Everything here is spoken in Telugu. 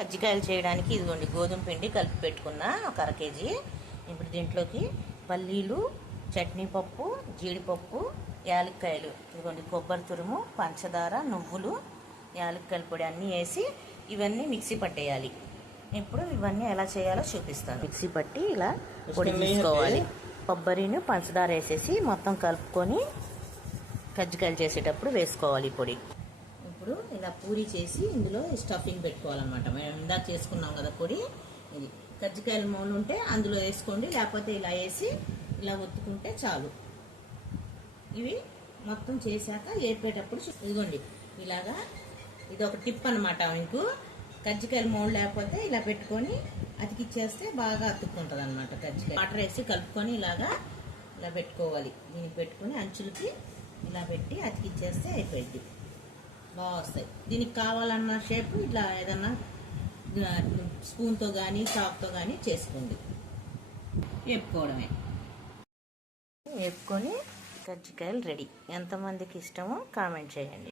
కజ్జికాయలు చేయడానికి ఇదిగోండి గోధుమ పిండి కలిపి పెట్టుకున్న ఒక అర కేజీ. ఇప్పుడు దీంట్లోకి పల్లీలు, చట్నీ పప్పు, జీడిపప్పు, యాలక్కాయలు, ఇదిగోండి కొబ్బరి తురుము, పంచదార, నువ్వులు, యాలక్కాయల పొడి అన్నీ వేసి ఇవన్నీ మిక్సీ పట్టేయాలి. ఇప్పుడు ఇవన్నీ ఎలా చేయాలో చూపిస్తాను. మిక్సీ పట్టి ఇలా పొడి తీసుకోవాలి. కొబ్బరిని పంచదార వేసేసి మొత్తం కలుపుకొని కజ్జికాయలు చేసేటప్పుడు వేసుకోవాలి పొడి. ఇప్పుడు ఇలా పూరి చేసి ఇందులో స్టఫింగ్ పెట్టుకోవాలన్నమాట. మేము ఇందాక చేసుకున్నాం కదా పొడి, ఇది కజ్జికాయల మౌలు ఉంటే అందులో వేసుకోండి, లేకపోతే ఇలా వేసి ఇలా ఒత్తుకుంటే చాలు. ఇవి మొత్తం చేశాక ఏపేటప్పుడు ఇదిగోండి ఇలాగా, ఇది ఒక టిప్ అనమాట. మీకు కజ్జికాయల మౌలు లేకపోతే ఇలా పెట్టుకొని అతికిచ్చేస్తే బాగా అతుక్కుంటుంది అనమాట. కజ్జికాయ వాటర్ వేసి కలుపుకొని ఇలా పెట్టుకోవాలి. దీనికి పెట్టుకొని అంచులకి ఇలా పెట్టి అతికిచ్చేస్తే అయిపోయింది. బాగా వస్తాయి. దీనికి కావాలన్న షేప్ ఇట్లా ఏదన్నా స్పూన్తో కానీ చాక్తో కానీ చేసుకోండి. వేపుకోవడమే. వేపుకొని కజ్జికాయలు రెడీ. ఎంతమందికి ఇష్టమో కామెంట్ చేయండి.